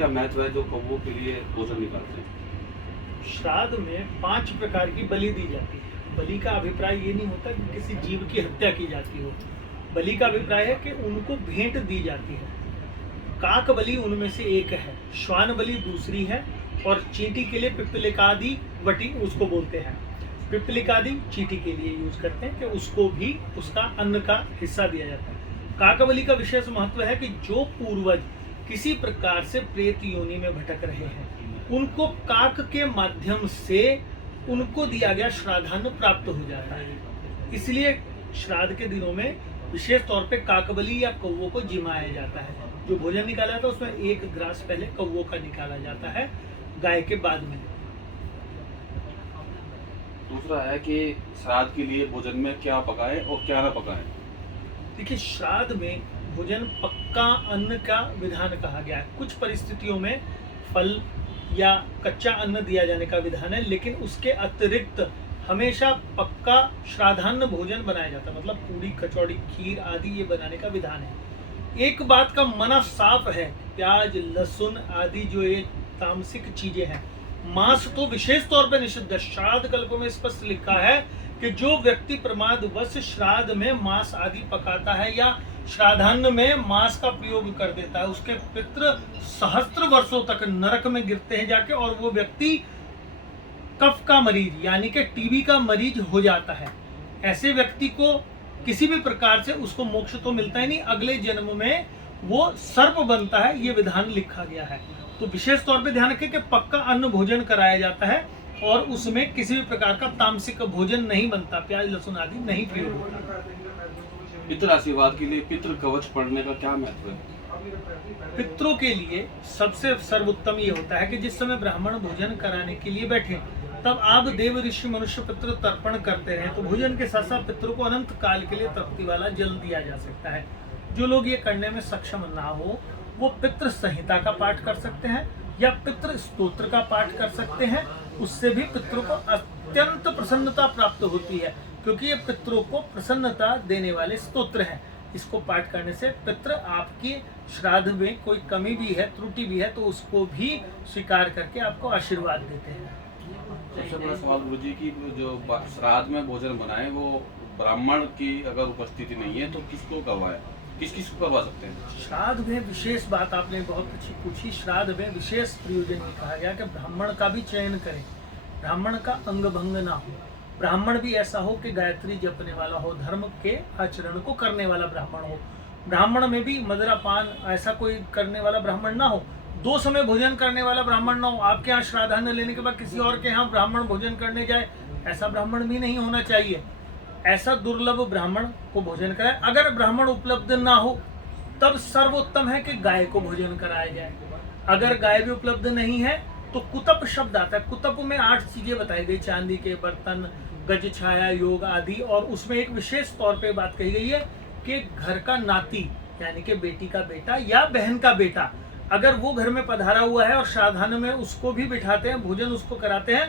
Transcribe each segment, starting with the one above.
क्या महत्व है जो कौवों के लिए भोजन निकालते हैं? श्राद्ध में 5 प्रकार की बलि दी जाती है। बलि का अभिप्राय ये नहीं होता कि किसी जीव की हत्या की जाती हो। बलि का अभिप्राय है कि उनको भेंट दी जाती है। काक बलि उनमें से एक है, श्वान बलि दूसरी है, और चींटी के लिए पिप्पलिकादि वटी उसको बोलते हैं। पिप्पलिकादि चींटी के लिए यूज करते हैं कि उसको भी उसका अन्न का हिस्सा दिया जाता है। काक बलि का विशेष महत्व है कि जो पूर्वज किसी प्रकार से प्रेत योनि में भटक रहे हैं, उनको काक के माध्यम से उनको दिया गया श्राद्धान्न प्राप्त हो जाता है। इसलिए श्राद्ध के दिनों में विशेष तौर पे काकबली या कौवों को जिमाया जाता है। जो भोजन निकाला जाता है उसमें 1 ग्रास पहले कौवों का निकाला जाता है, गाय के बाद में। दूसरा है कि श्राद्ध के लिए भोजन में क्या पकाएं और क्या ना पकाएं। देखिए, श्राद्ध में भोजन पक्का अन्न का विधान कहा गया है। कुछ परिस्थितियों में फल या कच्चा अन्न दिया जाने का विधान है, लेकिन उसके अतिरिक्त हमेशा पक्का श्राद्धान्न भोजन बनाया जाता है। मतलब पूरी, कचौड़ी, खीर आदि ये बनाने का विधान है। एक बात का मना साफ है, प्याज, लहसुन आदि जो ये तामसिक चीजें हैं, मांस तो विशेष तौर पर निषिद्ध है। श्राद्ध कल्प में स्पष्ट लिखा है कि जो व्यक्ति प्रमादवश श्राद्ध में मांस आदि पकाता है या श्राद्धान्न में मांस का प्रयोग कर देता है, उसके पितृ सहस्त्र वर्षों तक नरक में गिरते हैं जाके, और वो व्यक्ति कफ का मरीज यानी कि टीबी का मरीज हो जाता है। ऐसे व्यक्ति को किसी भी प्रकार से उसको मोक्ष तो मिलता ही नहीं, अगले जन्म में वो सर्प बनता है। ये विधान लिखा गया है। तो विशेष तौर पे ध्यान रखें कि पक्का अन्न भोजन कराया जाता है और उसमें किसी भी प्रकार का तामसिक भोजन नहीं बनता, प्याज लहसुन आदि नहीं प्रयोग होता। पितृ आशीर्वाद के लिए पितृ कवच पढ़ने का क्या महत्व है? पितरों के लिए सबसे सर्वोत्तम ये होता है कि जिस समय ब्राह्मण भोजन कराने के लिए बैठे, तब आप देव ऋषि मनुष्य पितृ तर्पण करते रहे, तो भोजन के साथ साथ पितरों को अनंत काल के लिए तृप्ति वाला जल दिया जा सकता है। जो लोग ये करने में सक्षम ना हो, वो पितृ संहिता का पाठ कर सकते हैं या पितृ स्तोत्र का पाठ कर सकते हैं। उससे भी पितरों को अत्यंत प्रसन्नता प्राप्त होती है, क्योंकि ये पितरों को प्रसन्नता देने वाले स्तोत्र हैं। इसको पाठ करने से पितृ आपकी श्राद्ध में कोई कमी भी है, त्रुटि भी है, तो उसको भी स्वीकार करके आपको आशीर्वाद देते हैं। सबसे बड़ा सवाल गुरुजी की जो श्राद्ध में भोजन बनाए वो ब्राह्मण की अगर उपस्थिति नहीं है तो किसको करवाए, किस किस को करवा सकते हैं? श्राद्ध में विशेष बात आपने बहुत अच्छी पूछी। श्राद्ध में विशेष प्रयोजन ये कहा गया कि ब्राह्मण का भी चयन करें, ब्राह्मण का अंग भंग ना हो, ब्राह्मण भी ऐसा हो कि गायत्री जपने वाला हो, धर्म के आचरण को करने वाला ब्राह्मण हो। ब्राह्मण में भी मदिरा पान ऐसा कोई करने वाला ब्राह्मण ना हो, 2 समय भोजन करने वाला ब्राह्मण ना हो। आपके यहाँ श्राद्धान्न लेने के बाद किसी और के यहाँ ब्राह्मण भोजन करने जाए, ऐसा ब्राह्मण भी नहीं होना चाहिए। ऐसा दुर्लभ ब्राह्मण को भोजन कराए। अगर ब्राह्मण उपलब्ध ना हो, तब सर्वोत्तम है कि गाय को भोजन कराया जाए। अगर गाय भी उपलब्ध नहीं है तो कुतप शब्द आता है। कुतप में 8 चीजें बताई गई, चांदी के बर्तन, गज छाया योग आदि, और उसमें एक विशेष तौर पे बात कही गई है कि घर का नाती यानी कि बेटी का बेटा या बहन का बेटा, अगर वो घर में पधारा हुआ है और श्राद्धान्न में उसको भी बिठाते हैं, भोजन उसको कराते हैं,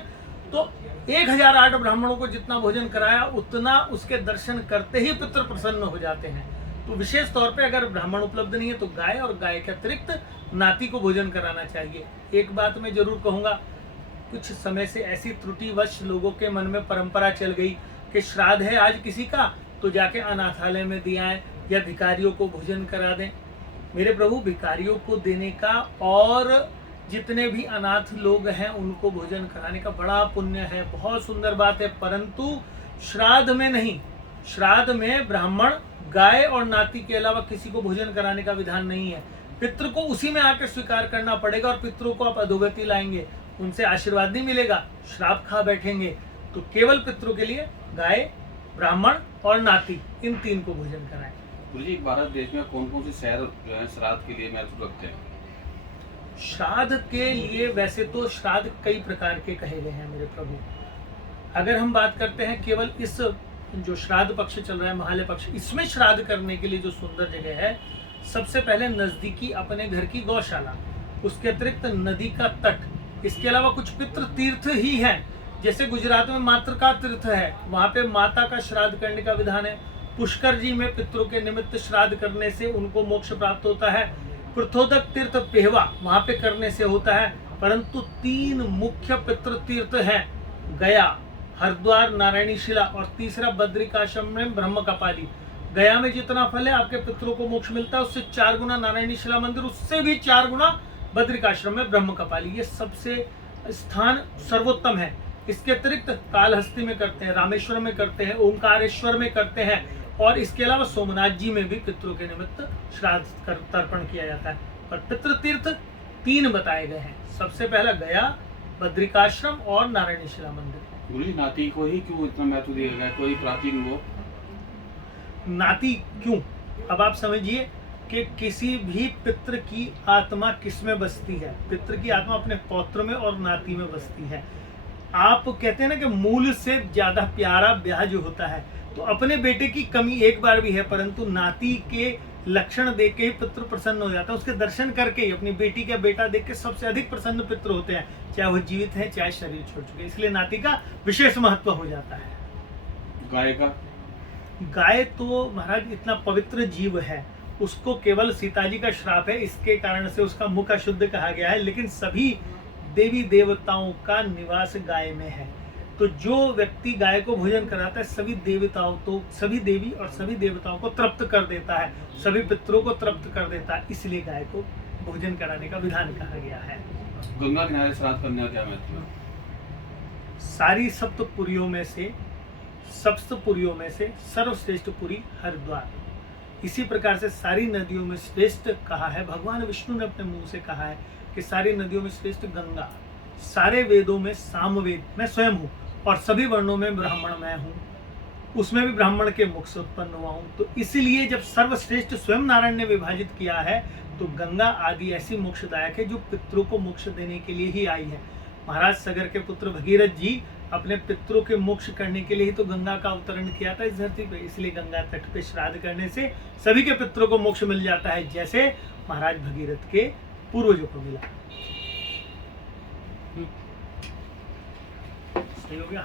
तो 1008 ब्राह्मणों को जितना भोजन कराया उतना उसके दर्शन करते ही पितृ प्रसन्न हो जाते हैं। तो विशेष तौर पे अगर ब्राह्मण उपलब्ध नहीं है तो गाय और गाय के अतिरिक्त नाती को भोजन कराना चाहिए। एक बात मैं जरूर कहूँगा, कुछ समय से ऐसी त्रुटिवश लोगों के मन में परंपरा चल गई कि श्राद्ध है आज किसी का तो जाके अनाथालय में दियाएं या भिखारियों को भोजन करा दें। मेरे प्रभु, भिखारियों को देने का और जितने भी अनाथ लोग हैं उनको भोजन कराने का बड़ा पुण्य है, बहुत सुंदर बात है, परंतु श्राद्ध में नहीं। श्राद्ध में ब्राह्मण, गाय और नाती के अलावा किसी को भोजन कराने का विधान नहीं है। पितृ को उसी में आकर स्वीकार करना पड़ेगा और पितरों को आप अधोगति लाएंगे, उनसे आशीर्वाद नहीं मिलेगा, श्राप खा बैठेंगे। तो केवल पितरों के लिए गाय, ब्राह्मण और नाती, इन 3 को भोजन कराएं। गुरुजी, भारत देश में कौन कौन से शहर जो है श्राद्ध के लिए महत्व रखते हैं? श्राद्ध के लिए वैसे तो श्राद्ध कई प्रकार के कहे गए हैं मेरे प्रभु। अगर हम बात करते हैं केवल इस जो श्राद्ध पक्ष चल रहा है, महालय पक्ष, इसमें श्राद्ध करने के लिए जो सुंदर जगह है, सबसे पहले नजदीकी अपने घर की गौशाला, उसके अतिरिक्त नदी का तट, इसके अलावा कुछ पितृ तीर्थ ही हैं। जैसे गुजरात में मातृका तीर्थ है, वहाँ पे माता का श्राद्ध करने का विधान है। पुष्कर जी में पितरों के निमित्त श्राद्ध करने से उनको मोक्ष प्राप्त होता है। पृथोदक तीर्थ पेहवा वहां पे करने से होता है, परंतु 3 मुख्य पितृ तीर्थ हैं, गया, हरिद्वार, नारायणी शिला और तीसरा बद्रिकाश्रम में ब्रह्म कपाली। गया में जितना फल है आपके पितरों को मोक्ष मिलता है, उससे 4 गुना नारायणी शिला मंदिर, उससे भी 4 गुना बद्रिकाश्रम में ब्रह्म कपाली। ये सबसे स्थान सर्वोत्तम है। इसके अतिरिक्त कालहस्ती में करते हैं, रामेश्वर में करते हैं, ओंकारेश्वर में करते हैं और इसके अलावा सोमनाथ जी में भी पितरों के निमित्त श्राद्ध तर्पण किया जाता है। पर पितृ तीर्थ 3 बताए गए हैं। सबसे पहला गया, बद्रिकाश्रम और नारायणी शिला मंदिर। गुरुजी नाती को ही क्यों इतना महत्व दिया गया है? कोई प्राचीन वो नाती क्यों? अब आप समझिए कि किसी भी पितृ की आत्मा किस में बसती है? पितृ की आत्मा अपने पौत्र में और नाती में बसती है। आप कहते हैं ना कि मूल से ज्यादा प्यारा ब्याह जो होता है, तो अपने बेटे की कमी एक बार भी है, परंतु नाती के लक्षण देख के ही पितृ प्रसन्न हो जाता है। उसके दर्शन करके ही अपनी बेटी का बेटा देख के सबसे अधिक प्रसन्न पितृ होते हैं, चाहे वो जीवित है चाहे शरीर छोड़ चुके। इसलिए नाती का विशेष महत्व हो जाता है। गाय का? गाय तो महाराज इतना पवित्र जीव है, उसको केवल सीता जी का श्राप है, इसके कारण से उसका मुख अशुद्ध कहा गया है, लेकिन सभी देवी देवताओं का निवास गाय में है। तो जो व्यक्ति गाय को भोजन कराता है, सभी देवताओं तो सभी देवी और सभी देवताओं को तृप्त कर देता है, सभी पितरों को तृप्त कर देता है, इसलिए गाय को भोजन कराने का विधान कहा गया है। गंगा किनारे श्राद्ध करने का क्या महत्व है? सारी सप्तपुरियों में से सर्वश्रेष्ठ पुरी हरिद्वार। इसी प्रकार से सारी नदियों में श्रेष्ठ कहा है, भगवान विष्णु ने अपने मुंह से कहा है कि सारी नदियों में श्रेष्ठ गंगा। सारे वेदों में सामवेद मैं स्वयं हूँ और सभी वर्णों में ब्राह्मण मैं हूँ, उसमें भी ब्राह्मण के मुख से उत्पन्न हुआ हूँ। तो इसलिए जब सर्वश्रेष्ठ स्वयं नारायण ने विभाजित किया है, तो गंगा आदि ऐसी मोक्षदायक है जो पितरों को मोक्ष देने के लिए ही आई है। महाराज सगर के पुत्र भगीरथ जी अपने पितरों के मोक्ष करने के लिए ही तो गंगा का अवतरण किया था इस धरती पे। इसलिए गंगा तट पे श्राद्ध करने से सभी के पितरों को मोक्ष मिल जाता है, जैसे महाराज भगीरथ के पूर्वजों को मिला। सही हो गया।